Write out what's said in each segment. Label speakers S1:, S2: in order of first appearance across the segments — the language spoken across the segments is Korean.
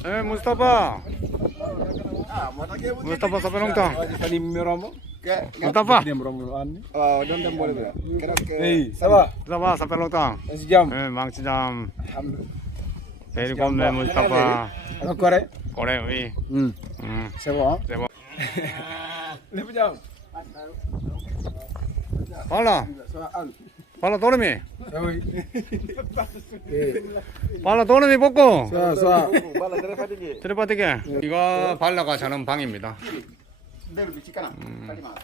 S1: Eh Mustafa. Mustafa sampai
S2: nongtang.
S1: Mustafa.
S2: meromo. Mustafa. Oh, dan dan boleh
S3: tidak? Eh, sama.
S1: Sama sampai
S3: nongtang. Sejam.
S1: Eh, mang sejam.
S2: Alhamdulillah.
S1: Dari komle Mustafa.
S3: Kore.
S1: Kore, wi.
S3: Hmm.
S1: Hmm. Sewa.
S3: Sewa. Jam.
S2: Hola.
S1: 빨라 도르미.
S3: Ah.
S1: 빨라 도르미.
S2: Bala dari fatigi.
S1: 트레파티게. 이거 발라가 자는 방입니다.
S2: Mah.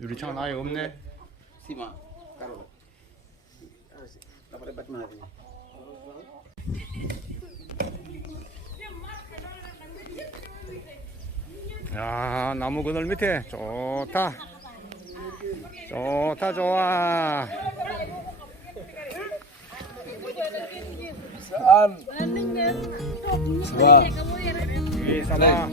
S1: 유리창은 아예 없네. 야, 나무 그늘 밑에 좋다. 좋다, 좋아.
S3: Saan? Wah.
S1: 위 사봐.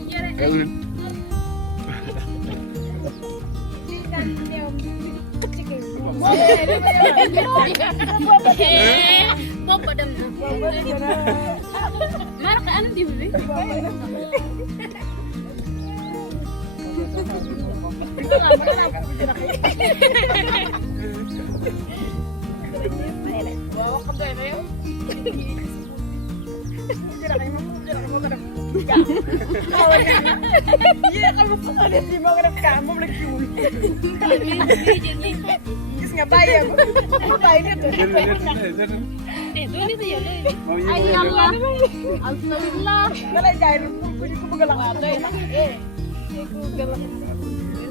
S4: Papa dem Mana ka ano di ba? Alhamdulillah.
S3: kalau suka di kamu lagi
S4: ini pun aku juga. Eh, aku.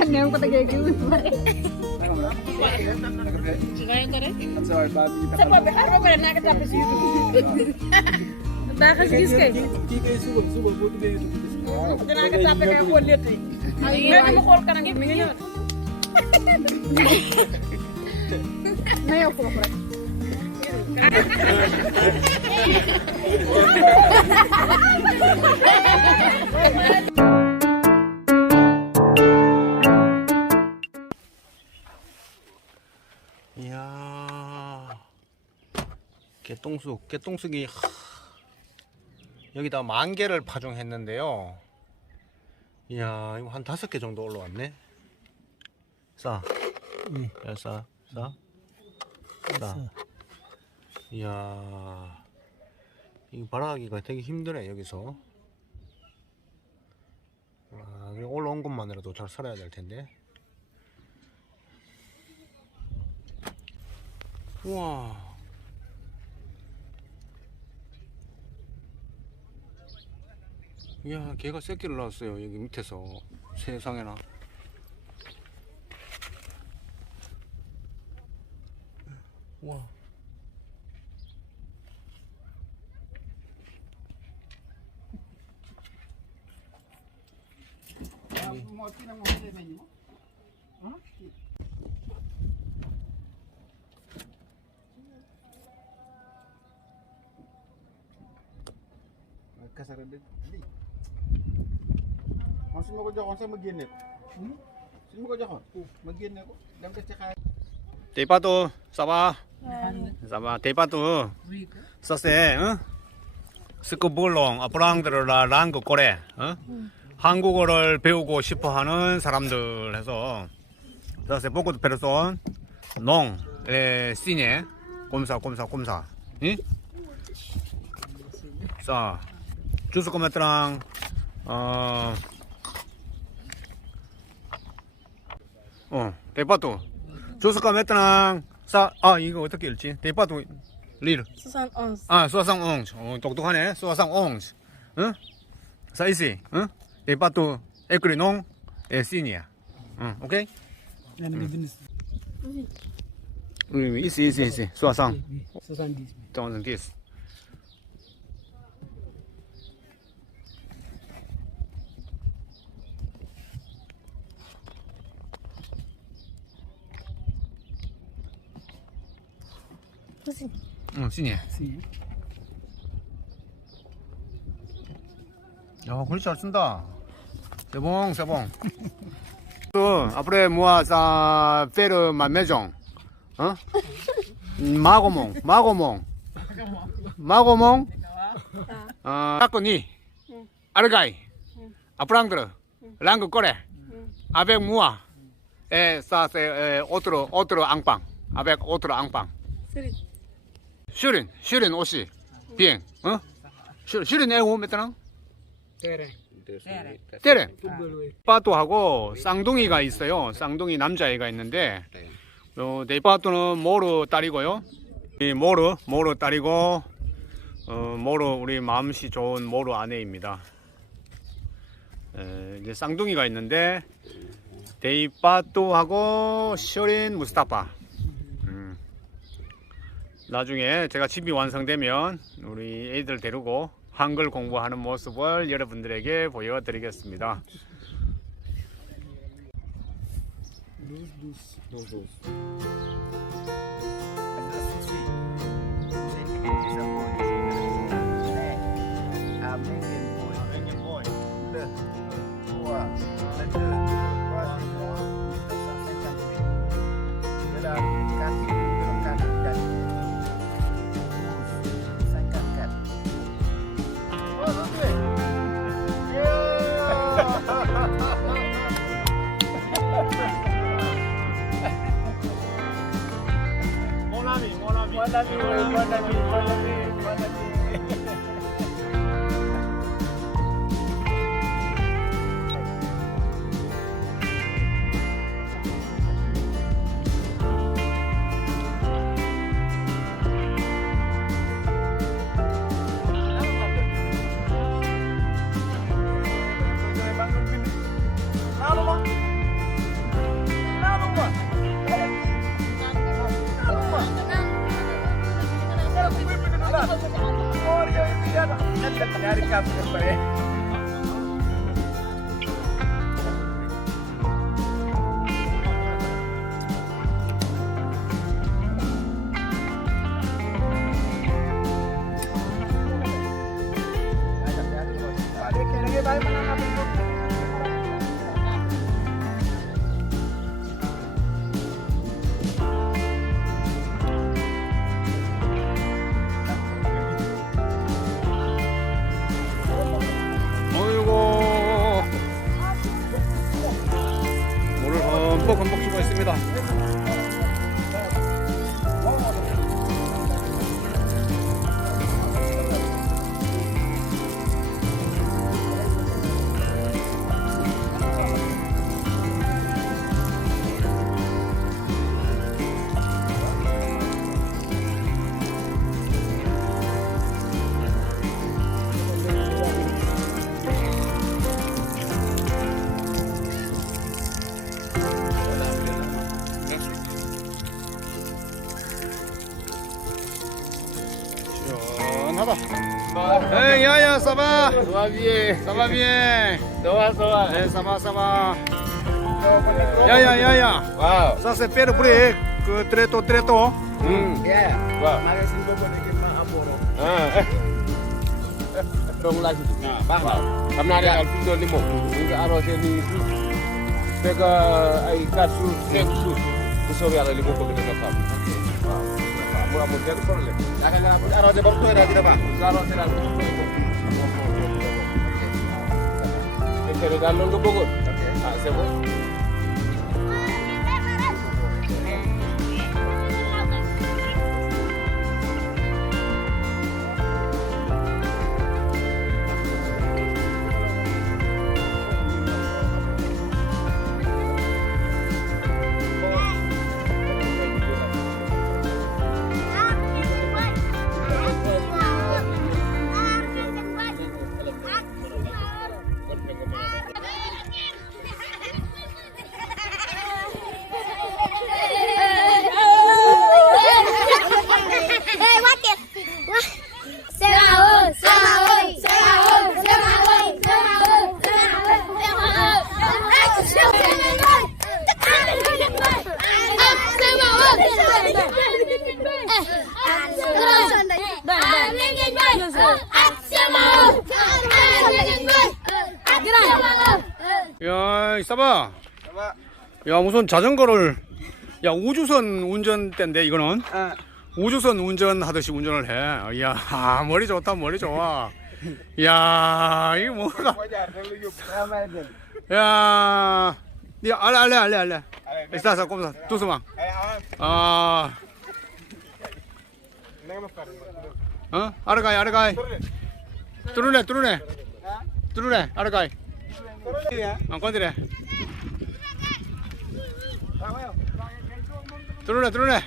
S4: Anong katagay Sorry, Bobby.
S3: Sa
S5: Bobby, haro ko na nakatapos YouTube. Baka sige kayo.
S3: Hindi kayo subag, subag. Buti kayo YouTube.
S5: Ito nakatapos kayo po ulit eh. Meron mo call ka ng gumi ngayon.
S4: Nayo ko
S1: pa. 개똥쑥, 개똥쑥이 하, 여기다 만 개를 파종했는데요. 이야, 이거 한 다섯 개 정도 올라왔네. 싸. 야, 싸, 싸. 싸. 이야. 이 바라기가 되게 힘드네, 여기서. 아, 올라온 것만으로도 잘 살아야 될 텐데. 우와. 이야, 개가 새끼를 낳았어요. 여기 밑에서. 세상에나.
S2: ni. Kasar dia. Masih mau ko joxoon sax ma génne ko. Suñu ma ko joxoon ma génne ko dem ko ci xaar.
S1: 대파도 싸봐. 싸봐. 대파도 싸세. 응? 스쿠볼롱 아프랑드르라 랑고 꼬레. 어? 한국어를 배우고 싶어 하는 사람들 해서 싸세 포코드 페르손 농 에, 시네 꼼사 꼼사 꼼사. 응? 싸. 주스 코메트랑 어 어, 대파도 주스 코메트랑 싸, 아, 이거 어떻게 읽지? 대파도 릴.
S5: soixante onze
S1: 아, 수아상 옹. 어, 똑똑하네. 수아상 옹. 응? 사이시. 응? 대파도 에크리농 에시니아. 응, 오케이? 응, 이시 이시 이시. 수아상.
S3: 70.
S1: 정원 디스.
S5: Sini.
S1: 야, 글씨 잘 쓴다. 세봉, 세봉. 또, 앞으로 모아, 사, 페르, 만매종. 어? 마고몽, 마고몽. 마고몽. 어, 까꾸니. 아르가이. 아프랑드르. 랑그 꼬레. 아벡 무아. 에, 사, 세, 에, 오트로, 오트로 앙빵. 아벡 오트로 앙빵.
S5: Sini.
S1: 슈린, 슈린 오시. 비행. 어? 슈, 슈린 에우 메트랑?
S3: Tereng.
S1: 때래.
S3: Tubel we.
S1: 빠또하고 쌍둥이가 있어요. 쌍둥이 남자애가 있는데 어, 네이빠또는 모르 딸이고요. 이 모르 모르 딸이고 어, 모르 우리 마음씨 좋은 모르 아내입니다. 에, 이제 쌍둥이가 있는데 데이빠또하고 쇼린 무스타파. 음. 나중에 제가 집이 완성되면 우리 애들 데리고 한글 공부하는 모습을 여러분들에게 보여드리겠습니다. Gracias.
S3: Dus dus.
S1: 어이구 ça va Ça va bien.
S3: Ça
S1: va bien. Ça va,
S3: ça va.
S1: Eh, ça va, ça va. Ya ya ya ya.
S3: Wow.
S1: Ça c'est fait pour que très tôt très tôt.
S3: Hmm.
S2: Yeah.
S3: Wow. Dong
S2: lagi. Nah, bang. Kamu ada mau. Ai kasu Wow. Kamu
S3: jadi. Jangan jangan ada tidak pak. Arah. que darnos un poco. Okay. Hacemos. C'est bon
S1: 야. 야, 무슨 자전거를, 야, 우주선 운전대인데, 이거는? 우주선 운전하듯이 운전을 해. 이야, 아, 머리 좋다, 머리 좋아. 이야, 이거 뭐가. 야, 니 알레, 알레, 알레, 알레. 있어, 꼼사, 두수망. 아, 어? 아르가이, 아르가이. 뚜루네, 뚜루네. 뚜루네, 아르가이. 어, 건드려. 뚜루네, 뚜루네.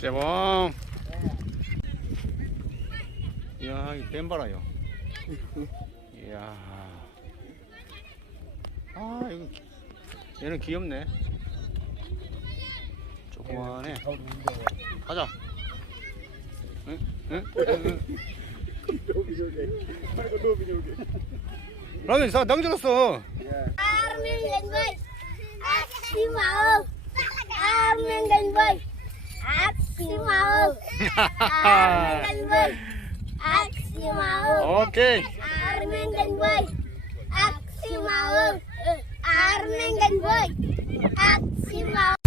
S1: 세봉. 이야, 이뱀 봐라요. 이야. 아, 이거. 얘는 귀엽네. 조그만해. 가자. 응? 응? 응? 라면 나당 질렀어
S6: armin genboy aksi mau armin genboy aksi mau armin genboy aksi mau oke
S1: armin genboy aksi mau
S6: armin genboy aksi mau